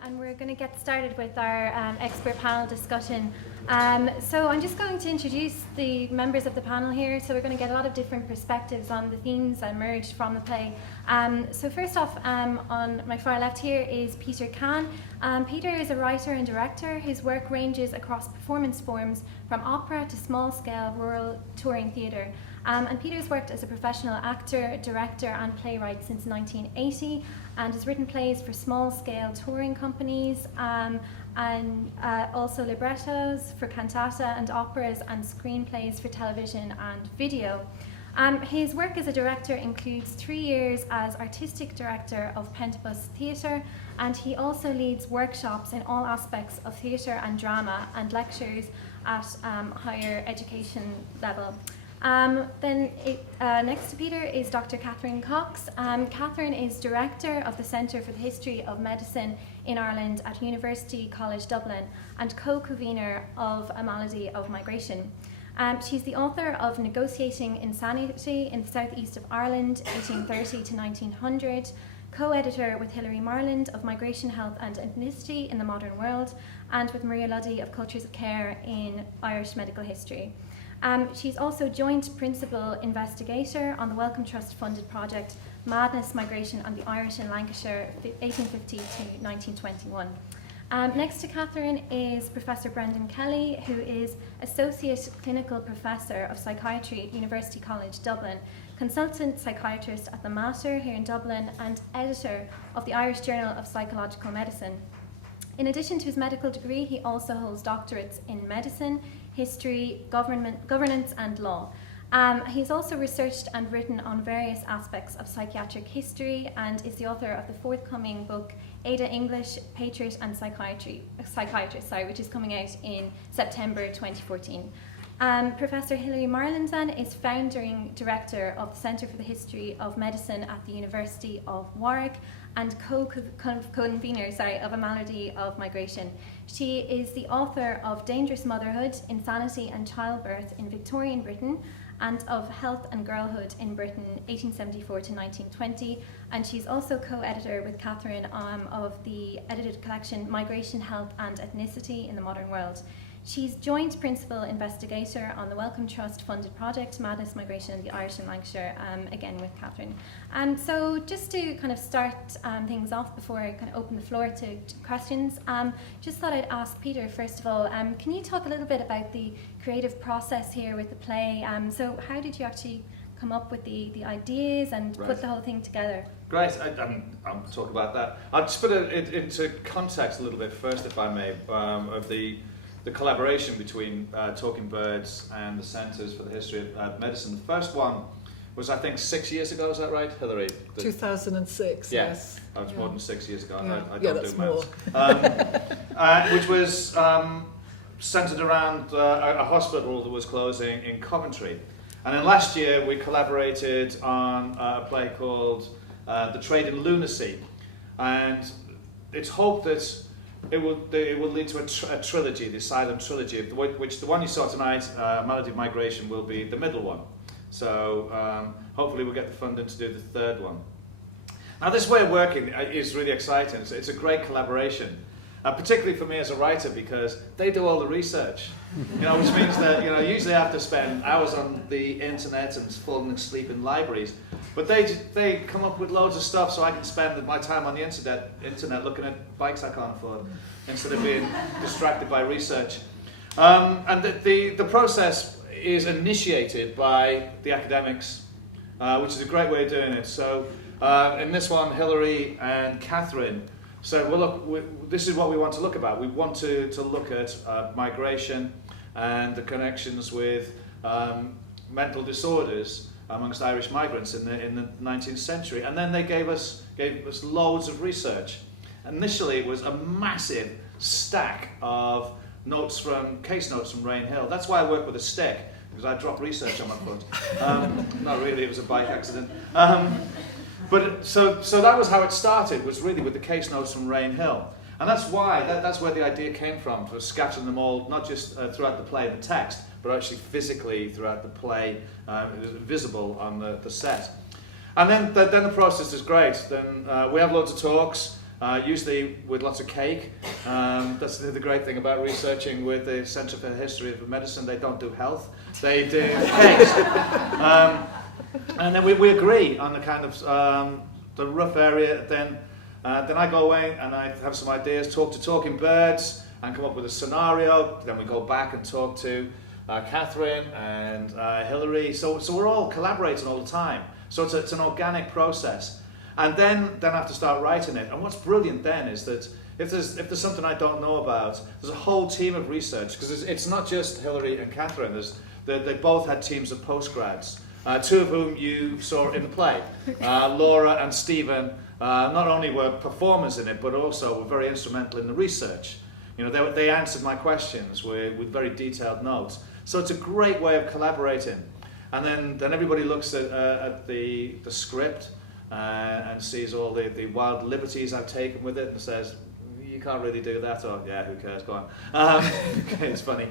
And we're going to get started with our expert panel discussion. So I'm just going to introduce the members of the panel here. So we're going to get a lot of different perspectives on the themes that emerged from the play. So first off, on my far left here is Peter Cann. Peter is a writer and director. His work ranges across performance forms from opera to small-scale rural touring theatre. And Peter's worked as a professional actor, director and playwright since 1980 and has written plays for small-scale touring companies and also librettos for cantata and operas and screenplays for television and video. His work as a director includes 3 years as artistic director of Pentabus Theatre, and he also leads workshops in all aspects of theatre and drama and lectures at higher education level. Next to Peter is Dr. Catherine Cox. Catherine is Director of the Centre for the History of Medicine in Ireland at University College Dublin and co-convener of A Malady of Migration. She's the author of Negotiating Insanity in the Southeast of Ireland, 1830 to 1900, co-editor with Hilary Marland of Migration, Health and Ethnicity in the Modern World, and with Maria Luddy of Cultures of Care in Irish Medical History. She's also joint principal investigator on the Wellcome Trust funded project Madness, Migration and the Irish in Lancashire 1850 to 1921. Next to Catherine is Professor Brendan Kelly, who is Associate Clinical Professor of Psychiatry at University College Dublin, Consultant Psychiatrist at the Mater here in Dublin and Editor of the Irish Journal of Psychological Medicine. In addition to his medical degree, he also holds doctorates in medicine, history, governance and law. He's also researched and written on various aspects of psychiatric history and is the author of the forthcoming book Ada English, Patriot and Psychiatrist, which is coming out in September 2014. Professor Hilary Marland then is founding director of the Centre for the History of Medicine at the University of Warwick and co-convener of A Malady of Migration. She is the author of Dangerous Motherhood, Insanity and Childbirth in Victorian Britain and of Health and Girlhood in Britain, 1874 to 1920. And she's also co-editor with Catherine of the edited collection Migration, Health and Ethnicity in the Modern World. She's joint principal investigator on the Wellcome Trust funded project Madness, Migration and the Irish in Lancashire, again with Catherine. So just to kind of start things off before I kind of open the floor to questions, just thought I'd ask Peter first of all, can you talk a little bit about the creative process here with the play? So how did you actually come up with the ideas and put the whole thing together? Great, I'll talk about that. I'll just put it into context a little bit first, if I may, of the collaboration between Talking Birds and the Centres for the History of Medicine. The first one was, I think, 6 years ago, is that right, Hilary? 2006, yeah. Yes. That was more than 6 years ago. Yeah, I don't that's do more. maths. Which was centred around a hospital that was closing in Coventry. And then last year we collaborated on a play called The Trade in Lunacy. And it's hoped that it will lead to a trilogy, the Asylum trilogy, which the one you saw tonight, Malady of Migration, will be the middle one. So hopefully we'll get the funding to do the third one. Now this way of working is really exciting. It's a great collaboration, particularly for me as a writer because they do all the research, which means that usually I have to spend hours on the internet and falling asleep in libraries. But they come up with loads of stuff so I can spend my time on the internet looking at bikes I can't afford instead of being distracted by research. And the process is initiated by the academics, which is a great way of doing it. So in this one, Hilary and Catherine said, well, look, this is what we want to look about. We want to look at migration and the connections with mental disorders amongst Irish migrants in the 19th century. And then they gave us loads of research. Initially, it was a massive stack of case notes from Rain Hill. That's why I work with a stick, because I drop research on my foot. Not really, it was a bike accident. So that was how it started, was really with the case notes from Rain Hill. And that's why, that's where the idea came from, for scattering them all, not just throughout the play and the text, but actually physically throughout the play, visible on the set. And then the process is great. Then we have loads of talks. usually with lots of cake. That's the great thing about researching with the Centre for the History of Medicine. They don't do health, they do cakes. And then we agree on the kind of the rough area. Then I go away and I have some ideas, talk to talking birds, and come up with a scenario. Then we go back and talk to Catherine and Hilary. So we're all collaborating all the time. So it's an organic process. And then I have to start writing it. And what's brilliant then is that if there's something I don't know about, there's a whole team of research, because it's not just Hilary and Catherine. They both had teams of postgrads, two of whom you saw in the play. Laura and Stephen not only were performers in it, but also were very instrumental in the research. You know, they answered my questions with very detailed notes. So it's a great way of collaborating. And then everybody looks at the script and sees all the wild liberties I've taken with it and says, you can't really do that, or yeah, who cares, go on. It's funny.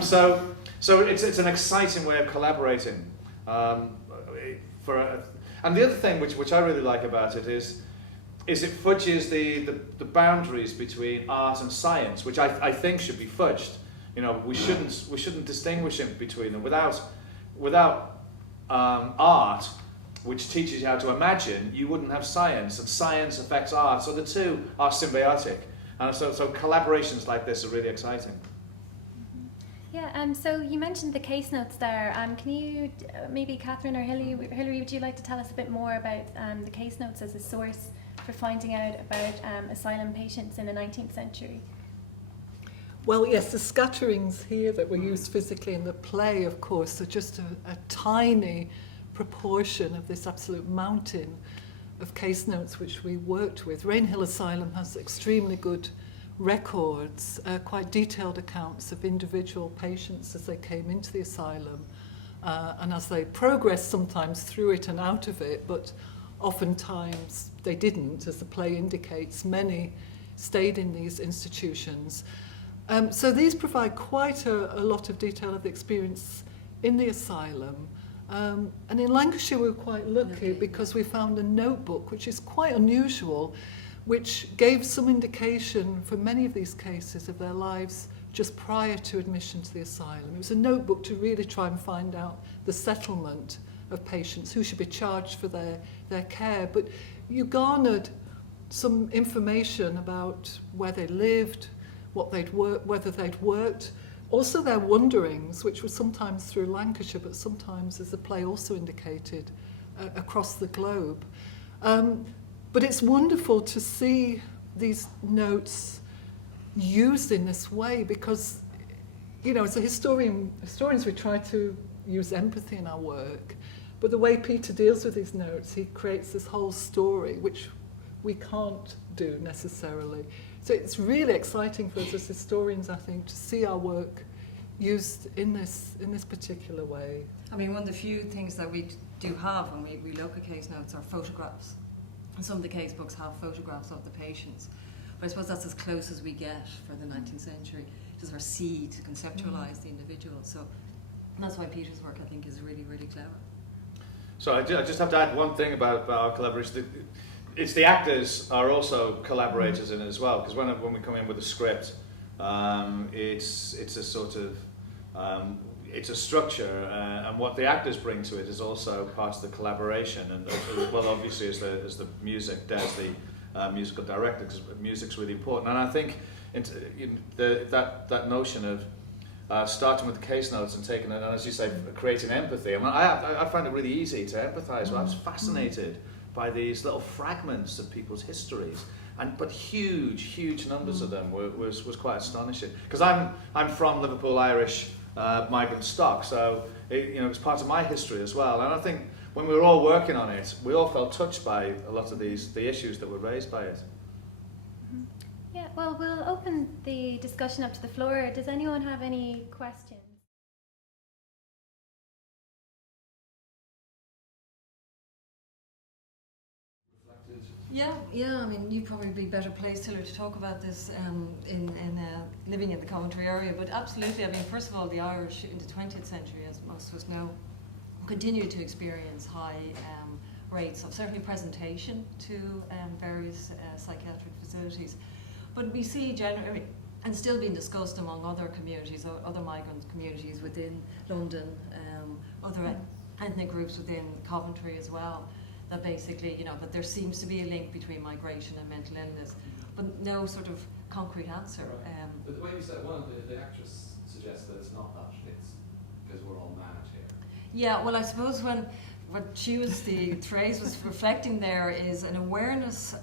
So it's an exciting way of collaborating. And the other thing which I really like about it is it fudges the boundaries between art and science, which I think should be fudged. You know, we shouldn't distinguish between them. Without art, which teaches you how to imagine, you wouldn't have science, and science affects art. So the two are symbiotic, and so collaborations like this are really exciting. Yeah, so you mentioned the case notes there. Can you, maybe Catherine or Hilary, would you like to tell us a bit more about the case notes as a source for finding out about asylum patients in the 19th century? Well, yes, the scatterings here that were used physically in the play, of course, are just a tiny proportion of this absolute mountain of case notes which we worked with. Rainhill Asylum has extremely good records, quite detailed accounts of individual patients as they came into the asylum and as they progressed sometimes through it and out of it, but oftentimes they didn't, as the play indicates. Many stayed in these institutions. So these provide quite a lot of detail of the experience in the asylum. And in Lancashire we were quite lucky because we found a notebook, which is quite unusual, which gave some indication for many of these cases of their lives just prior to admission to the asylum. It was a notebook to really try and find out the settlement of patients, who should be charged for their care. But you garnered some information about where they lived, what they'd worked, whether they'd worked, also their wanderings, which were sometimes through Lancashire, but sometimes, as the play also indicated, across the globe. But it's wonderful to see these notes used in this way because, you know, as historians we try to use empathy in our work, but the way Peter deals with his notes, he creates this whole story, which we can't do necessarily. So it's really exciting for us as historians, I think, to see our work used in this particular way. I mean, one of the few things that we do have when we look at case notes are photographs. And some of the case books have photographs of the patients. But I suppose that's as close as we get for the 19th century to sort of see, to conceptualise the individual. So that's why Peter's work, I think, is really, really clever. So I just have to add one thing about our collaboration. It's the actors are also collaborators in it as well, because when we come in with a script, it's a sort of it's a structure, and what the actors bring to it is also part of the collaboration. And well, obviously, as the music does, the musical director, because music's really important. And I think that notion of starting with the case notes and taking it, and as you say, creating empathy. I mean, I find it really easy to empathise. I was fascinated by these little fragments of people's histories, but huge numbers of them was quite astonishing. Because I'm from Liverpool Irish migrant stock, so it's part of my history as well. And I think when we were all working on it, we all felt touched by a lot of the issues that were raised by it. Yeah, well, we'll open the discussion up to the floor. Does anyone have any questions? Yeah. I mean, you'd probably be better placed, Hilary, to talk about this in living in the Coventry area. But absolutely, I mean, first of all, the Irish in the 20th century, as most of us know, continued to experience high rates of certainly presentation to various psychiatric facilities. But we see generally, and still being discussed among other communities, other migrant communities within London, other ethnic groups within Coventry as well, that basically, that there seems to be a link between migration and mental illness, but no sort of concrete answer. But the way you said, the actress suggests that it's not that, it's because we're all mad here. Yeah, well, I suppose what she was, the phrase was reflecting there is an awareness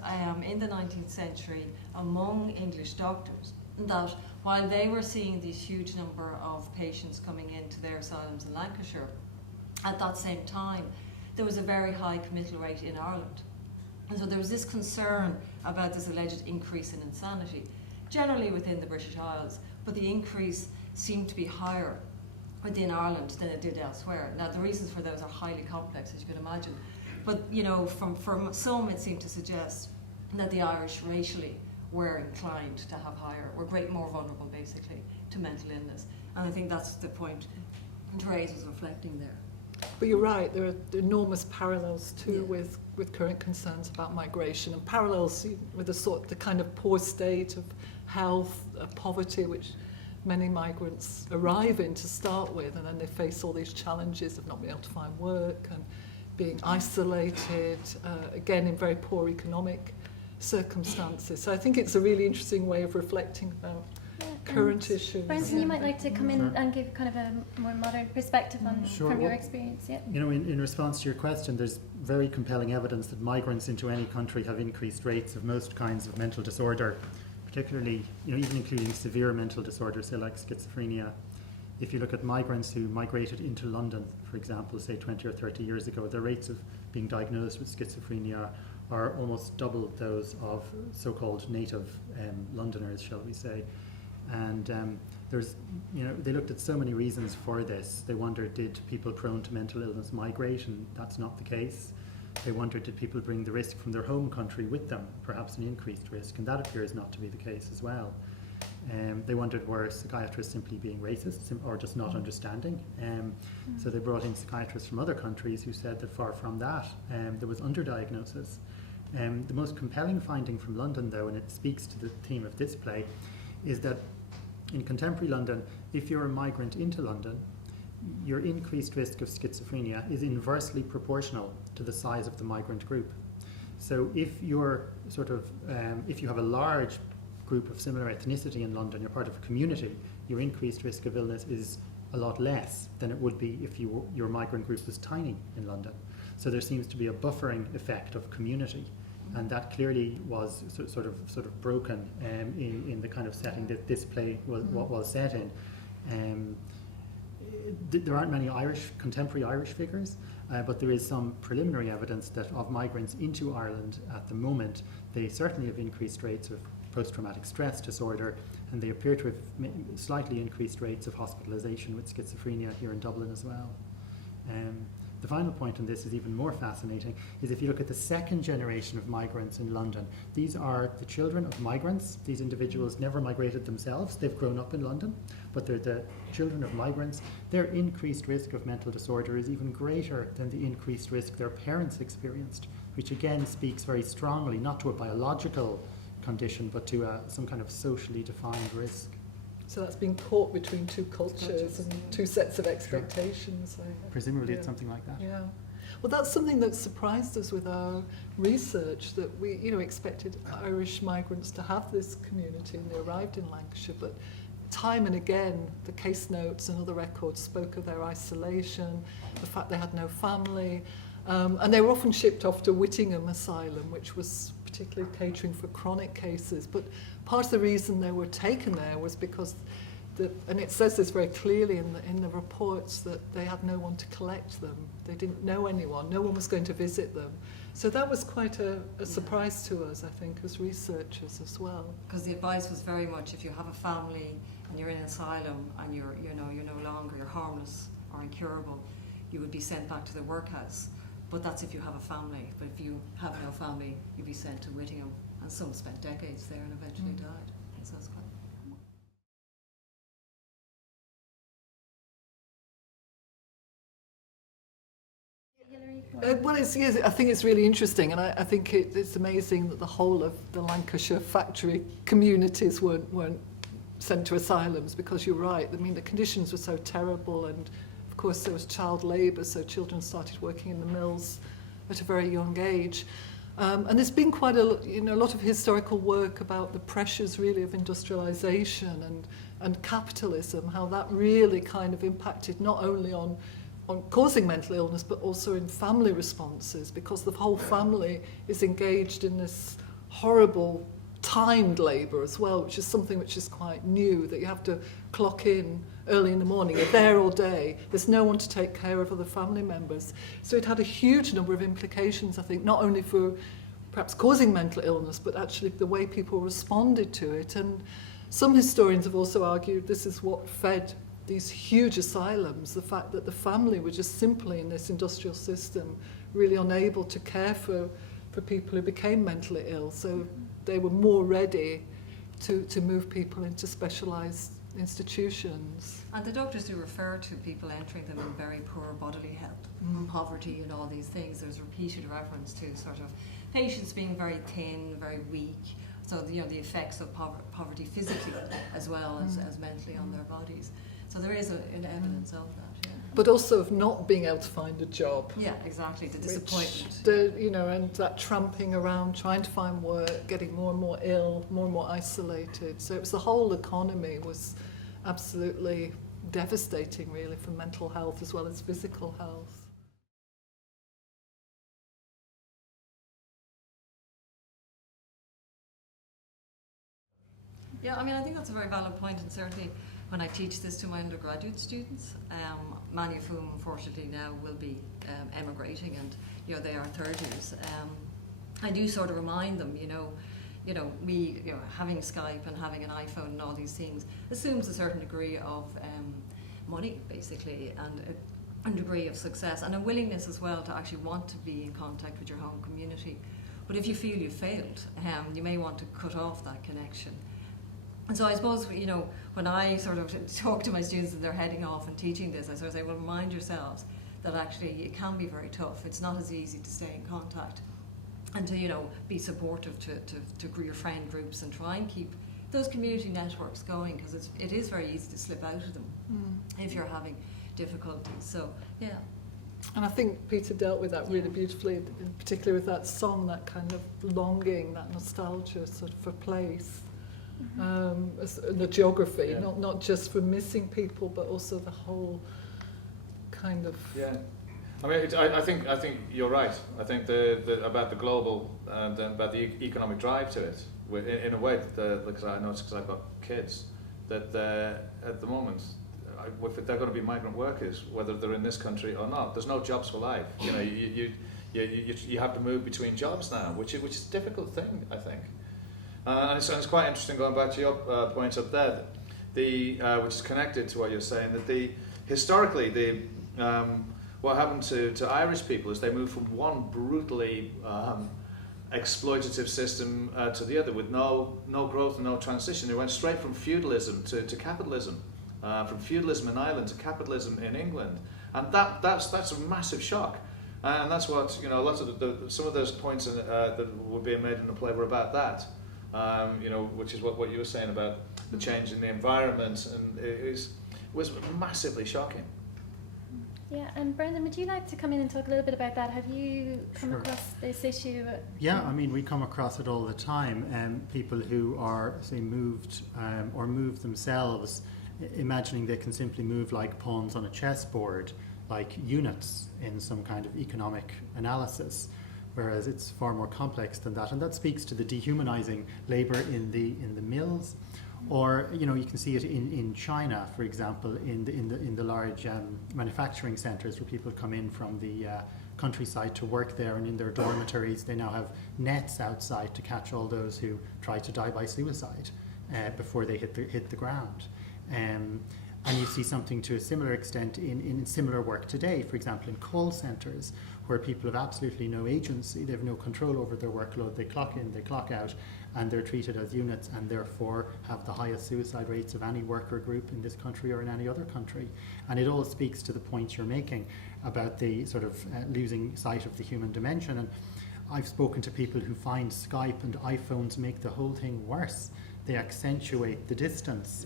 in the 19th century among English doctors that while they were seeing these huge number of patients coming into their asylums in Lancashire, at that same time, there was a very high committal rate in Ireland. And so there was this concern about this alleged increase in insanity, generally within the British Isles, but the increase seemed to be higher within Ireland than it did elsewhere. Now, the reasons for those are highly complex, as you can imagine. But, from some, it seemed to suggest that the Irish racially were inclined to have higher, more vulnerable, basically, to mental illness. And I think that's the point Therese was reflecting there. But you're right, there are enormous parallels too with current concerns about migration, and parallels with the kind of poor state of health, poverty, which many migrants arrive in to start with, and then they face all these challenges of not being able to find work and being isolated, again in very poor economic circumstances. So I think it's a really interesting way of reflecting about current issues. Brenton, you might like to come in and give kind of a more modern perspective on from your experience. Yeah. In response to your question, there's very compelling evidence that migrants into any country have increased rates of most kinds of mental disorder, particularly, even including severe mental disorders, say like schizophrenia. If you look at migrants who migrated into London, for example, say 20 or 30 years ago, their rates of being diagnosed with schizophrenia are almost double those of so-called native Londoners, shall we say. And they looked at so many reasons for this. They wondered, did people prone to mental illness migrate? And that's not the case. They wondered, did people bring the risk from their home country with them, perhaps an increased risk? And that appears not to be the case as well. They wondered, were psychiatrists simply being racist or just not understanding? So they brought in psychiatrists from other countries who said that far from that, there was underdiagnosis. The most compelling finding from London, though, and it speaks to the theme of this play, is that in contemporary London, if you're a migrant into London, your increased risk of schizophrenia is inversely proportional to the size of the migrant group. So if you're if you have a large group of similar ethnicity in London, you're part of a community, your increased risk of illness is a lot less than it would be if your migrant group was tiny in London. So there seems to be a buffering effect of community. And that clearly was sort of broken in the kind of setting that this play was set in. There aren't many contemporary Irish figures, but there is some preliminary evidence that of migrants into Ireland at the moment, they certainly have increased rates of post-traumatic stress disorder, and they appear to have slightly increased rates of hospitalisation with schizophrenia here in Dublin as well. The final point on this is even more fascinating, is if you look at the second generation of migrants in London, these are the children of migrants. These individuals never migrated themselves, they've grown up in London, but they're the children of migrants. Their increased risk of mental disorder is even greater than the increased risk their parents experienced, which again speaks very strongly, not to a biological condition, but to some kind of socially defined risk. So that's being caught between two cultures and two sets of expectations. Sure. Presumably it's something like that. Yeah. Well, that's something that surprised us with our research, that we expected Irish migrants to have this community and they arrived in Lancashire, but time and again the case notes and other records spoke of their isolation, the fact they had no family, and they were often shipped off to Whittingham Asylum, which was particularly catering for chronic cases. But part of the reason they were taken there was because, and it says this very clearly in the reports, that they had no one to collect them. They didn't know anyone. No one was going to visit them. So that was quite a surprise to us, I think, as researchers as well. Because the advice was very much, if you have a family and you're in an asylum and you're no longer, you're harmless or incurable, you would be sent back to the workhouse. But that's if you have a family. But if you have no family, you'd be sent to Whittingham. And some spent decades there and eventually died. So it's quite... Hilary? Well, yes, I think it's really interesting, and I think it's amazing that the whole of the Lancashire factory communities weren't sent to asylums, because you're right. I mean, the conditions were so terrible, and of course there was child labour, so children started working in the mills at a very young age. And there's been quite a lot of historical work about the pressures really of industrialization and capitalism, how that really kind of impacted not only on causing mental illness, but also in family responses, because the whole family is engaged in this horrible timed labour as well, which is something which is quite new, that you have to clock in early in the morning, you're there all day, there's no one to take care of other family members. So it had a huge number of implications, I think, not only for perhaps causing mental illness, but actually the way people responded to it. And some historians have also argued this is what fed these huge asylums, the fact that the family were just simply in this industrial system really unable to care for people who became mentally ill. So they were more ready to move people into specialised institutions. And the doctors do refer to people entering them in very poor bodily health, poverty and all these things. There's repeated reference to sort of patients being very thin, very weak. So the effects of poverty physically as well as mentally on their bodies. So there is an evidence of that, yeah. But also of not being able to find a job. Yeah, exactly, the disappointment. And that tramping around, trying to find work, getting more and more ill, more and more isolated. So it was the whole economy was absolutely devastating, really, for mental health as well as physical health. Yeah, I mean, I think that's a very valid point, and certainly when I teach this to my undergraduate students, many of whom unfortunately now will be emigrating, and they are third years, I do sort of remind them, having Skype and having an iPhone and all these things assumes a certain degree of money, basically, and a degree of success, and a willingness as well to actually want to be in contact with your home community. But if you feel you've failed, you may want to cut off that connection. And so I suppose, when I sort of talk to my students and they're heading off and teaching this, I sort of say, well, remind yourselves that actually it can be very tough. It's not as easy to stay in contact and to, be supportive to your friend groups and try and keep those community networks going, because it is very easy to slip out of them if you're having difficulties. So, yeah. And I think Peter dealt with that really beautifully, particularly with that song, that kind of longing, that nostalgia sort of for place. The geography, not just for missing people, but also the whole kind of. Yeah, I mean, I think you're right. I think about the global, about the economic drive to it. In a way, because I noticed, because I've got kids, that at the moment, if they're going to be migrant workers, whether they're in this country or not, there's no jobs for life. You have to move between jobs now, which is a difficult thing, I think. And it's quite interesting, going back to your point up there, which is connected to what you're saying, that historically what happened to Irish people is they moved from one brutally exploitative system to the other with no growth and no transition. They went straight from feudalism to capitalism, from feudalism in Ireland to capitalism in England, and that's a massive shock. And that's what lots of some of those points that were being made in the play were about that. Which is what you were saying about the change in the environment, and it was massively shocking. Yeah, and Brendan, would you like to come in and talk a little bit about that? Have you come across this issue? Yeah, I mean, we come across it all the time. People who are, say, moved or move themselves, imagining they can simply move like pawns on a chessboard, like units in some kind of economic analysis. Whereas it's far more complex than that, and that speaks to the dehumanizing labor in the mills, or you can see it in China, for example, in the large manufacturing centres where people come in from the countryside to work there, and in their dormitories they now have nets outside to catch all those who try to die by suicide before they hit the ground. And you see something to a similar extent in similar work today, for example, in call centres, where people have absolutely no agency, they have no control over their workload, they clock in, they clock out, and they're treated as units, and therefore have the highest suicide rates of any worker group in this country or in any other country. And it all speaks to the point you're making about the sort of losing sight of the human dimension. And I've spoken to people who find Skype and iPhones make the whole thing worse. They accentuate the distance.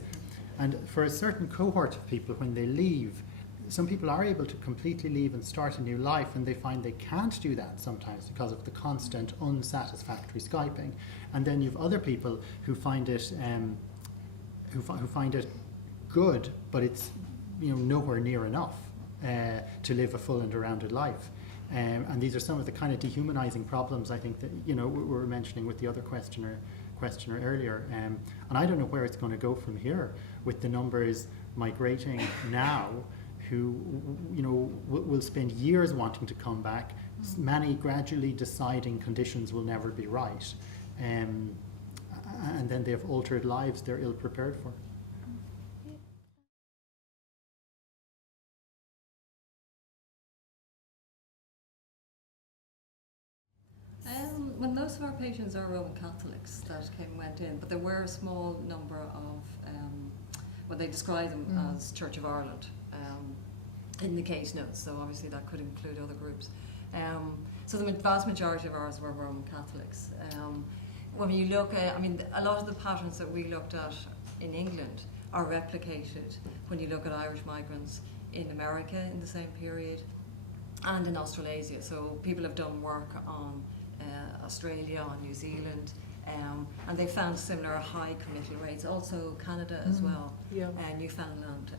And for a certain cohort of people, when they leave, some people are able to completely leave and start a new life, and they find they can't do that sometimes because of the constant unsatisfactory Skyping. And then you've other people who find it who find it good, but it's nowhere near enough to live a full and rounded life. And these are some of the kind of dehumanizing problems I think that we were mentioning with the other questioner earlier. And I don't know where it's going to go from here with the numbers migrating now, who will spend years wanting to come back, many gradually deciding conditions will never be right, and then they have altered lives they're ill prepared for. Well, most of our patients are Roman Catholics that went in, but there were a small number of, they describe them as Church of Ireland in the case notes, so obviously that could include other groups. So the vast majority of ours were Roman Catholics. When you look at, a lot of the patterns that we looked at in England are replicated when you look at Irish migrants in America in the same period and in Australasia. So people have done work on Australia, on New Zealand, and they found similar high committal rates. Also Canada as well, and Newfoundland.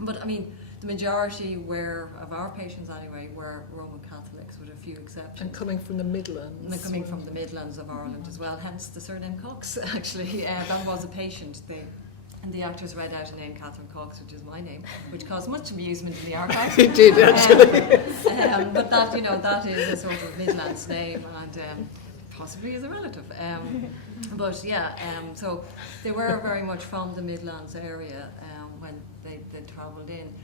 But the majority of our patients anyway, were Roman Catholics, with a few exceptions. And coming from the Midlands. And they're coming from the Midlands of Ireland as well, hence the surname Cox, actually. That was a patient. And the actors read out a name, Catherine Cox, which is my name, which caused much amusement in the archives. It did, actually. But that is a sort of Midlands name, and possibly is a relative. So they were very much from the Midlands area when they travelled in.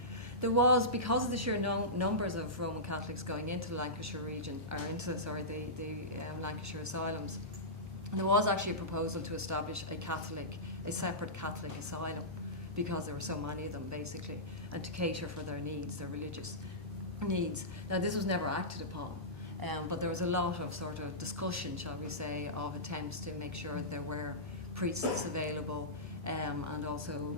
There was, because of the sheer numbers of Roman Catholics going into the Lancashire region, or into, the Lancashire Asylums, there was actually a proposal to establish a separate Catholic asylum, because there were so many of them, basically, and to cater for their needs, their religious needs. Now, this was never acted upon, but there was a lot of sort of discussion, shall we say, of attempts to make sure that there were priests available, and also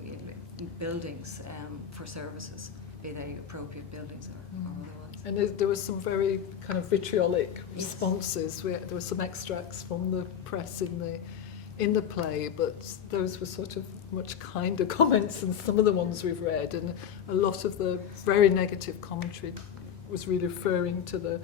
buildings for services, be they appropriate buildings or otherwise. And there was some very kind of vitriolic responses. There were some extracts from the press in the play, but those were sort of much kinder comments than some of the ones we've read, and a lot of the very negative commentary was really referring to the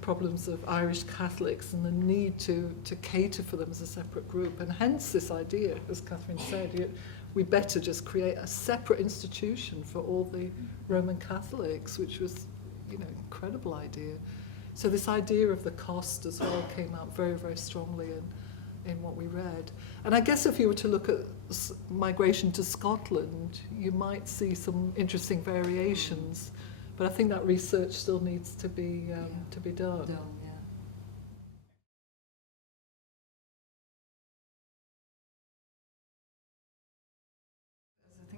problems of Irish Catholics and the need to cater for them as a separate group, and hence this idea, as Catherine said, we better just create a separate institution for all the Roman Catholics, which was, incredible idea. So this idea of the cost as well came out very, very strongly in what we read. And I guess if you were to look at migration to Scotland, you might see some interesting variations, but I think that research still needs to be done.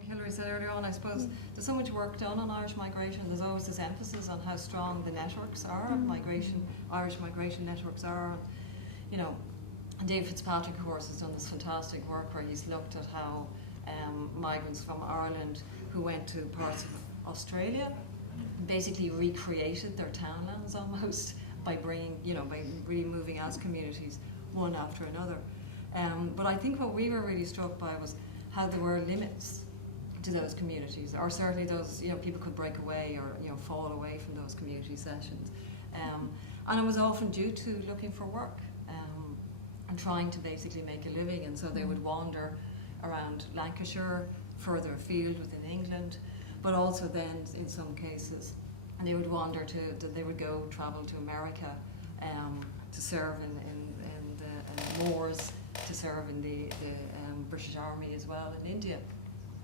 Hilary said earlier on, I suppose there's so much work done on Irish migration. There's always this emphasis on how strong the networks are of migration, Irish migration networks are. And Dave Fitzpatrick, of course, has done this fantastic work where he's looked at how migrants from Ireland who went to parts of Australia basically recreated their townlands almost by bringing, by really moving as communities one after another. But I think what we were really struck by was how there were limits to those communities, or certainly those, people could break away or, fall away from those community sessions. And it was often due to looking for work and trying to basically make a living, and so they would wander around Lancashire, further afield within England, but also then in some cases they would travel to America to serve in the Moors, to serve in the British Army as well in India.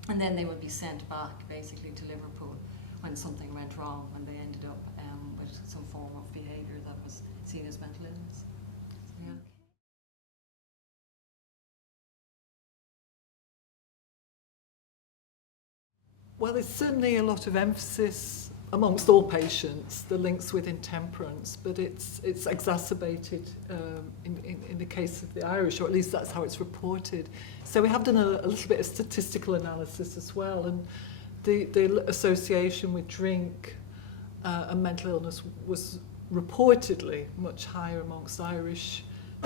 and then they would be sent back basically to Liverpool when something went wrong, when they ended up with some form of behaviour that was seen as mental illness. So, yeah. Well, there's certainly a lot of emphasis amongst all patients, the links with intemperance, but it's exacerbated in the case of the Irish, or at least that's how it's reported. So we have done a little bit of statistical analysis as well, and the association with drink and mental illness was reportedly much higher amongst Irish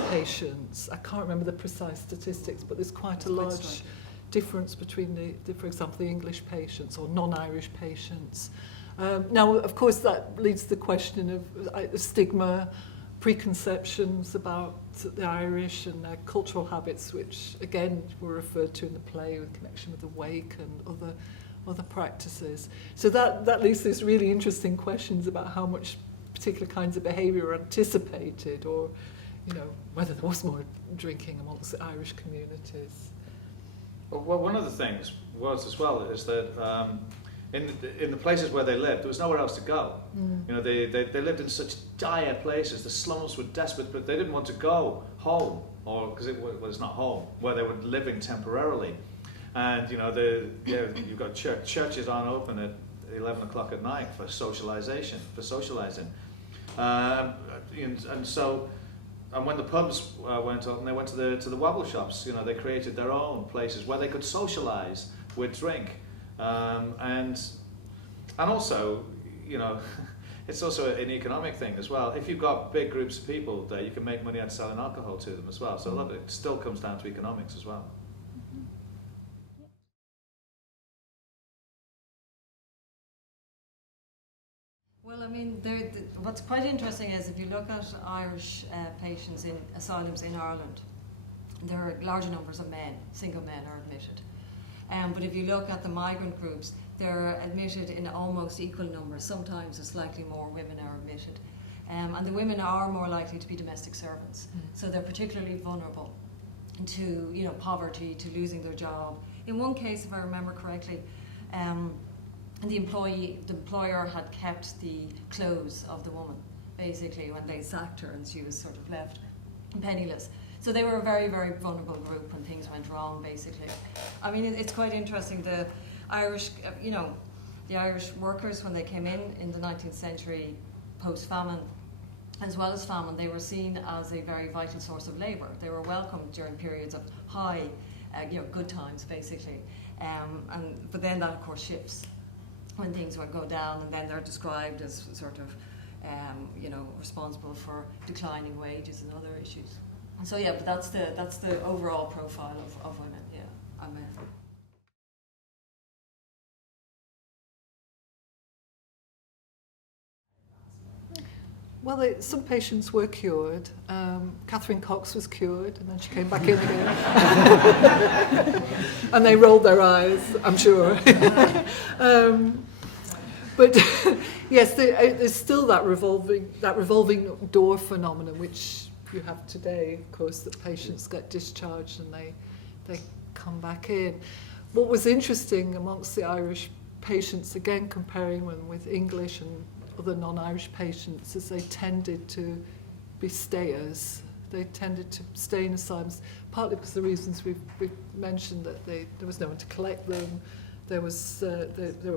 patients. I can't remember the precise statistics, but there's quite a large difference between for example, the English patients or non-Irish patients. Now, of course, that leads to the question of stigma, preconceptions about the Irish and their cultural habits, which again were referred to in the play in connection with the wake and other practices. So that leads to these really interesting questions about how much particular kinds of behaviour are anticipated, or whether there was more drinking amongst the Irish communities. Well, one of the things was as well is that in the places where they lived, there was nowhere else to go. They lived in such dire places. The slums were desperate, but they didn't want to go home, or because it was not home, where they were living temporarily. And you've got churches aren't open at 11 o'clock at night for socialising. And when the pubs went up and they went to the wobble shops, they created their own places where they could socialise with drink, and also, it's also an economic thing as well. If you've got big groups of people there, you can make money out of selling alcohol to them as well. So a lot of it still comes down to economics as well. Well, I mean, what's quite interesting is if you look at Irish patients in asylums in Ireland, there are larger numbers of men, single men are admitted. But if you look at the migrant groups, they're admitted in almost equal numbers. Sometimes slightly more women are admitted. And the women are more likely to be domestic servants. So they're particularly vulnerable to poverty, to losing their job. In one case, if I remember correctly, the employer had kept the clothes of the woman, basically, when they sacked her and she was sort of left penniless. So they were a very, very vulnerable group when things went wrong, basically. I mean, it's quite interesting. The Irish, the Irish workers, when they came in the 19th century, post-famine, as well as famine, they were seen as a very vital source of labour. They were welcomed during periods of high, good times, basically. But then that, of course, shifts when things would go down, and then they're described as sort of, responsible for declining wages and other issues. So yeah, but that's the overall profile of women. Yeah, Well, some patients were cured. Catherine Cox was cured, and then she came back in again. And they rolled their eyes, I'm sure. But yes, there's still that revolving door phenomenon, which you have today, of course, that patients get discharged and they come back in. What was interesting amongst the Irish patients, again comparing them with English and other non-Irish patients, is they tended to be stayers. They tended to stay in asylums, partly because of the reasons we've mentioned, that there was no one to collect them, they were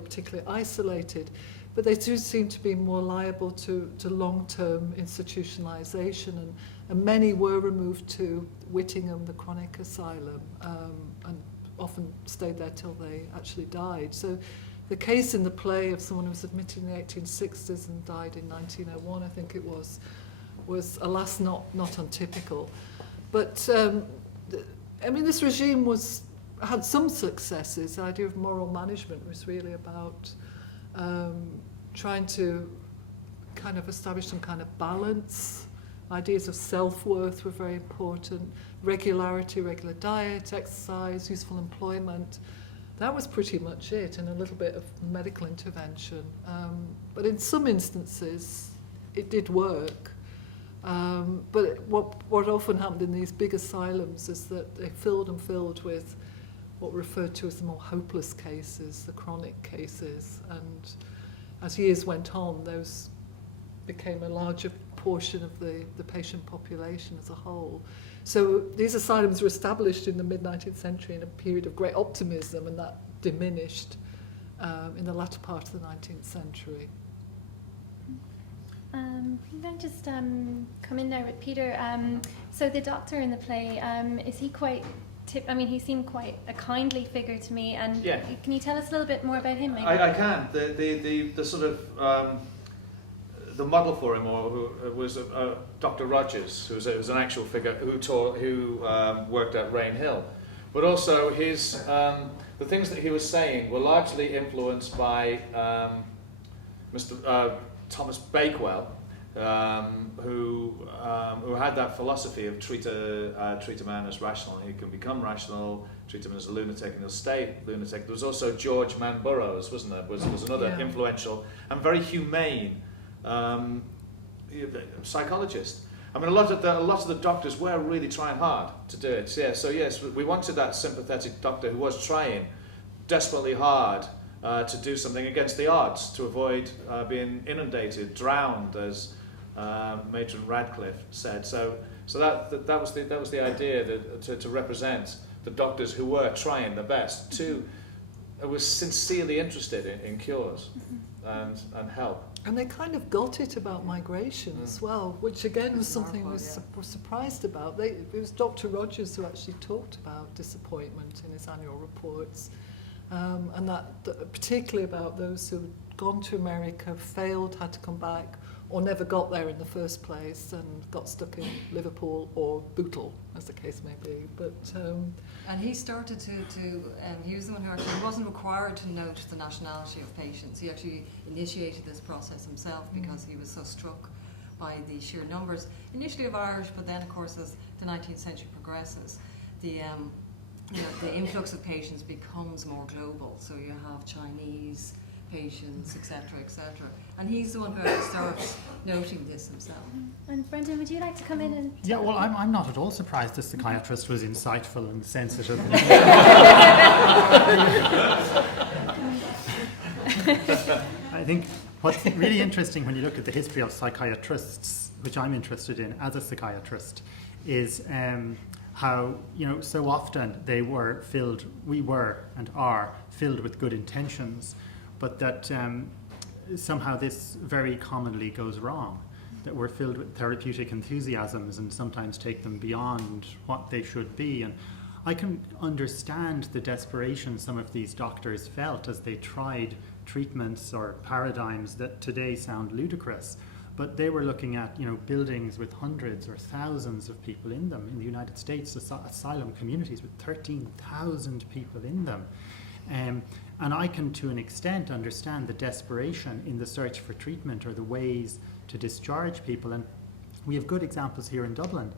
particularly isolated, but they do seem to be more liable to long-term institutionalisation, and many were removed to Whittingham, the chronic asylum, and often stayed there till they actually died. So the case in the play of someone who was admitted in the 1860s and died in 1901, I think it was alas not untypical. But I mean, this regime had some successes. The idea of moral management was really about trying to kind of establish some kind of balance. Ideas of self-worth were very important. Regularity, regular diet, exercise, useful employment. That was pretty much it, and a little bit of medical intervention. But in some instances, it did work. But what often happened in these big asylums is that they filled with what were referred to as the more hopeless cases, the chronic cases, and as years went on, those became a larger portion of the patient population as a whole. So these asylums were established in the mid-19th century in a period of great optimism, and that diminished in the latter part of the 19th century. Can I just come in there with Peter? So the doctor in the play, is he quite... he seemed quite a kindly figure to me, and can you tell us a little bit more about him? Maybe? I can. The sort of the model for him was Dr. Rogers, who was an actual figure who worked at Rain Hill, but also his the things that he was saying were largely influenced by Mr. Thomas Bakewell, who had that philosophy of treat a man as rational. He can become rational. Treat him as a lunatic, and he'll stay lunatic. There was also George Man Burroughs, wasn't there? Was another influential and very humane psychologist. I mean, a lot of the doctors were really trying hard to do it. Yeah, so yes, we wanted that sympathetic doctor who was trying desperately hard to do something against the odds to avoid being inundated, drowned, as Matron Radcliffe said. So that was the idea, to represent the doctors who were trying their best, who was sincerely interested in cures and help. And they kind of got it about migration as well, which again was something we were surprised about. It was Dr. Rogers who actually talked about disappointment in his annual reports, and that particularly about those who had gone to America, failed, had to come back, or never got there in the first place and got stuck in Liverpool or Bootle, as the case may be. But and he started to he was the one who actually wasn't required to note the nationality of patients. He actually initiated this process himself because he was so struck by the sheer numbers, initially of Irish, but then of course as the 19th century progresses, the influx of patients becomes more global. So you have Chinese patients, etc., etc. And he's the one who actually starts noting this himself. And Brendan, would you like to come in and... Yeah, well, I'm not at all surprised this psychiatrist was insightful and sensitive. I think what's really interesting when you look at the history of psychiatrists, which I'm interested in as a psychiatrist, is how, so often we were and are filled with good intentions, but that somehow this very commonly goes wrong, that we're filled with therapeutic enthusiasms and sometimes take them beyond what they should be. And I can understand the desperation some of these doctors felt as they tried treatments or paradigms that today sound ludicrous, but they were looking at buildings with hundreds or thousands of people in them. In the United States, asylum communities with 13,000 people in them. And I can, to an extent, understand the desperation in the search for treatment or the ways to discharge people. And we have good examples here in Dublin.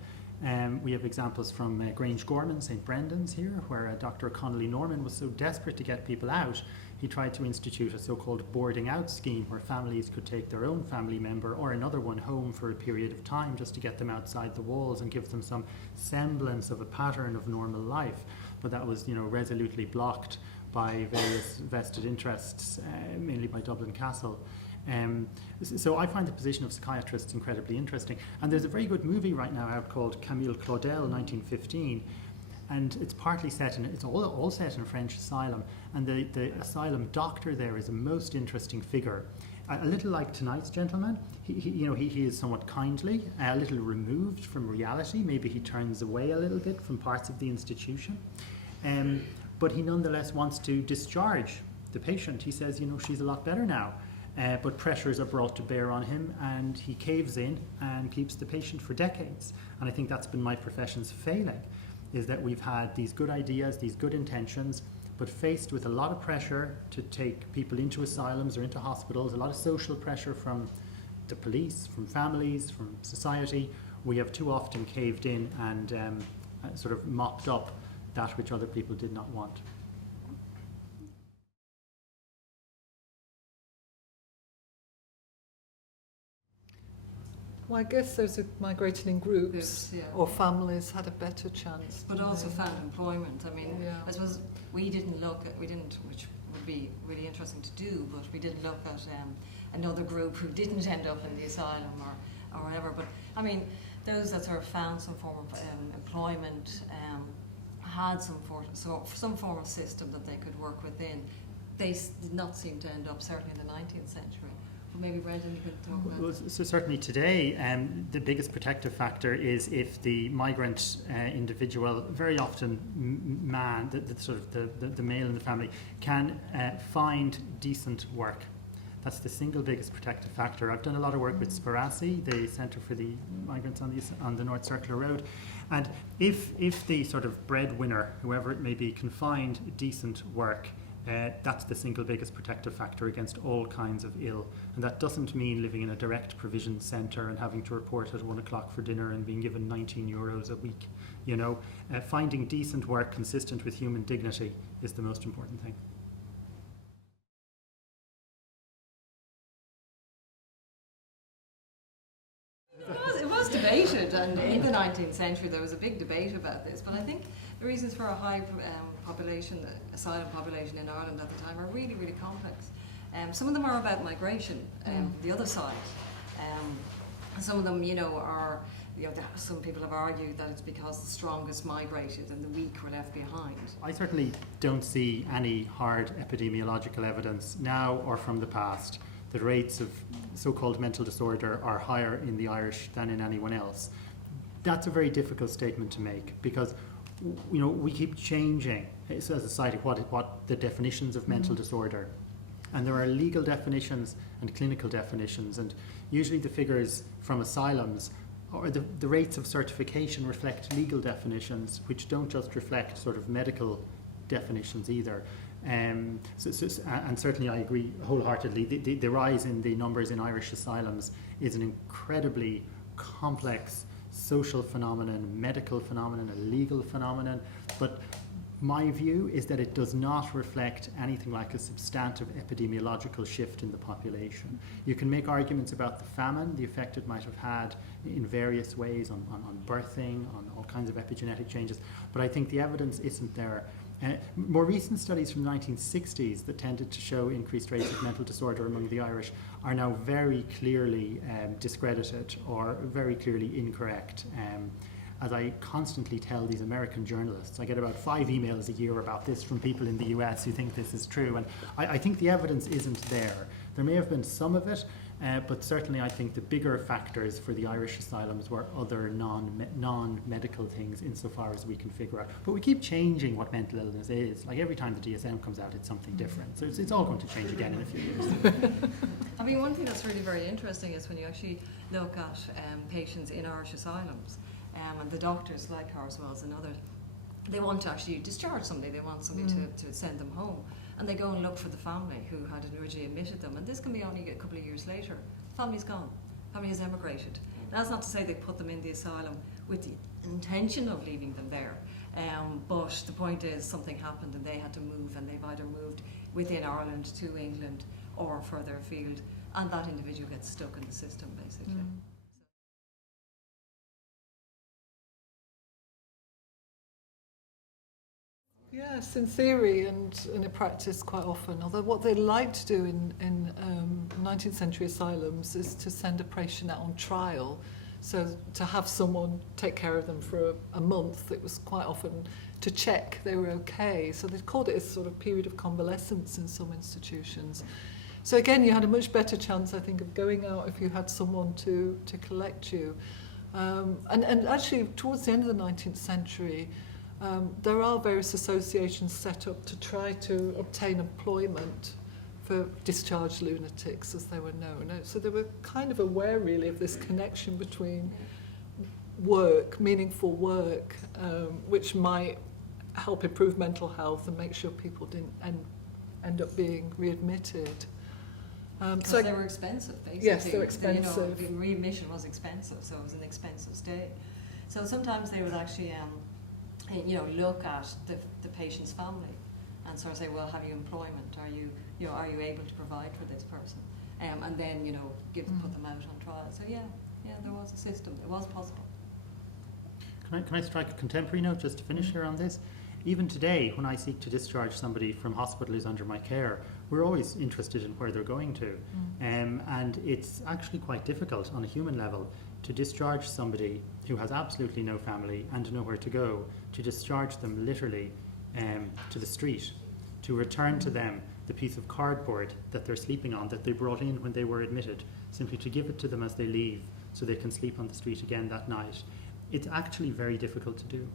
We have examples from Grange Gorman, St. Brendan's here, where Dr. Connolly Norman was so desperate to get people out, he tried to institute a so-called boarding out scheme where families could take their own family member or another one home for a period of time just to get them outside the walls and give them some semblance of a pattern of normal life. But that was, resolutely blocked by various vested interests, mainly by Dublin Castle. So I find the position of psychiatrists incredibly interesting. And there's a very good movie right now out called Camille Claudel, 1915. And it's partly set it's all set in a French asylum. And the asylum doctor there is a most interesting figure. A little like tonight's gentleman. He is somewhat kindly, a little removed from reality. Maybe he turns away a little bit from parts of the institution. But he nonetheless wants to discharge the patient. He says, she's a lot better now. But pressures are brought to bear on him, and he caves in and keeps the patient for decades. And I think that's been my profession's failing, is that we've had these good ideas, these good intentions, but faced with a lot of pressure to take people into asylums or into hospitals, a lot of social pressure from the police, from families, from society, we have too often caved in and sort of mopped up that which other people did not want. Well, I guess those who migrated in groups Yeah. or families had a better chance. But also found employment. I mean, I suppose we didn't, which would be really interesting to do, but we didn't look at another group who didn't end up in the asylum or whatever. But I mean, those that sort of found some form of employment, had some form of system that they could work within, they did not seem to end up, certainly in the 19th century. But maybe Brendan, you could talk about that. So certainly today, the biggest protective factor is if the migrant individual, very often man, the male in the family, can find decent work. That's the single biggest protective factor. I've done a lot of work with Sperassi, the Centre for the Migrants on the North Circular Road, and if the sort of breadwinner, whoever it may be, can find decent work, that's the single biggest protective factor against all kinds of ill. And that doesn't mean living in a direct provision centre and having to report at 1 o'clock for dinner and being given €19 a week. You know, finding decent work consistent with human dignity is the most important thing. It was debated, and in the 19th century there was a big debate about this, but I think the reasons for a high population, asylum population in Ireland at the time are really, really complex. Some of them are about migration, the other side. Some of them, are, some people have argued that it's because the strongest migrated and the weak were left behind. I certainly don't see any hard epidemiological evidence now or from the past that rates of so-called mental disorder are higher in the Irish than in anyone else. That's a very difficult statement to make because we keep changing as a society what the definitions of mental disorder, and there are legal definitions and clinical definitions, and usually the figures from asylums or the rates of certification reflect legal definitions which don't just reflect sort of medical definitions either. And certainly I agree wholeheartedly, the rise in the numbers in Irish asylums is an incredibly complex social phenomenon, medical phenomenon, a legal phenomenon, but my view is that it does not reflect anything like a substantive epidemiological shift in the population. You can make arguments about the famine, the effect it might have had in various ways on birthing, on all kinds of epigenetic changes, but I think the evidence isn't there. More recent studies from the 1960s that tended to show increased rates of mental disorder among the Irish are now very clearly discredited or very clearly incorrect. As I constantly tell these American journalists, I get about 5 emails a year about this from people in the US who think this is true, and I think the evidence isn't there. There may have been some of it, but certainly I think the bigger factors for the Irish asylums were other non-medical things insofar as we can figure out. But we keep changing what mental illness is. Like every time the DSM comes out, it's something different. So it's all going to change again in a few years. I mean, one thing that's really very interesting is when you actually look at patients in Irish asylums, and the doctors, like Carswell's and others, they want to actually discharge somebody, they want somebody to send them home. And they go and look for the family who had originally admitted them. And this can be only a couple of years later. The family's gone. The family has emigrated. That's not to say they put them in the asylum with the intention of leaving them there. But the point is something happened and they had to move, and they've either moved within Ireland to England or further afield. And that individual gets stuck in the system, basically. Yes, in theory and in practice quite often. Although what they like to do in 19th century asylums is to send a patient out on trial. So to have someone take care of them for a month, it was quite often to check they were okay. So they called it a sort of period of convalescence in some institutions. So again, you had a much better chance, I think, of going out if you had someone to collect you. And actually, towards the end of the 19th century, there are various associations set up to try to obtain employment for discharged lunatics, as they were known. So they were kind of aware, really, of this connection between work, meaningful work, which might help improve mental health and make sure people didn't end up being readmitted. So they were expensive, basically. Yes, they were expensive. The readmission was expensive, so it was an expensive stay. So sometimes they would actually look at the patient's family and sort of say, well, have you employment? Are you able to provide for this person? And then, put them out on trial. So yeah, there was a system. It was possible. Can I strike a contemporary note just to finish here on this? even today, when I seek to discharge somebody from hospital who's under my care, we're always interested in where they're going to. And it's actually quite difficult on a human level to discharge somebody who has absolutely no family and nowhere to go, to discharge them literally to the street, to return to them the piece of cardboard that they're sleeping on, that they brought in when they were admitted, simply to give it to them as they leave so they can sleep on the street again that night. It's actually very difficult to do.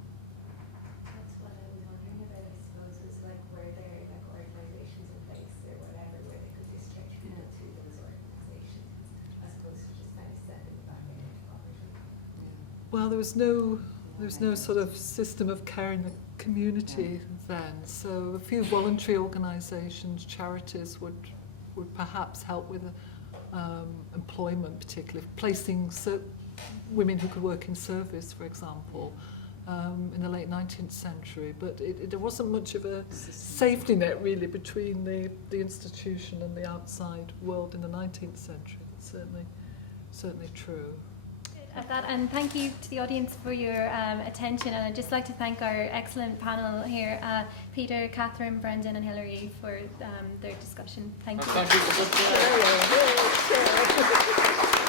That's what I was wondering about, I suppose, was like, were there like organisations in place or whatever where they could discharge people to those organisations, as opposed to just kind of sending them back into poverty? Well, there was no sort of system of care in the community then, so a few voluntary organisations, charities would perhaps help with employment, particularly placing women who could work in service, for example, in the late 19th century. But there wasn't much of a safety net really between the institution and the outside world in the 19th century. That's certainly true. At that, and thank you to the audience for your attention, and I'd just like to thank our excellent panel here, Peter, Catherine, Brendan and Hilary, for their discussion. Thank you. Thank you for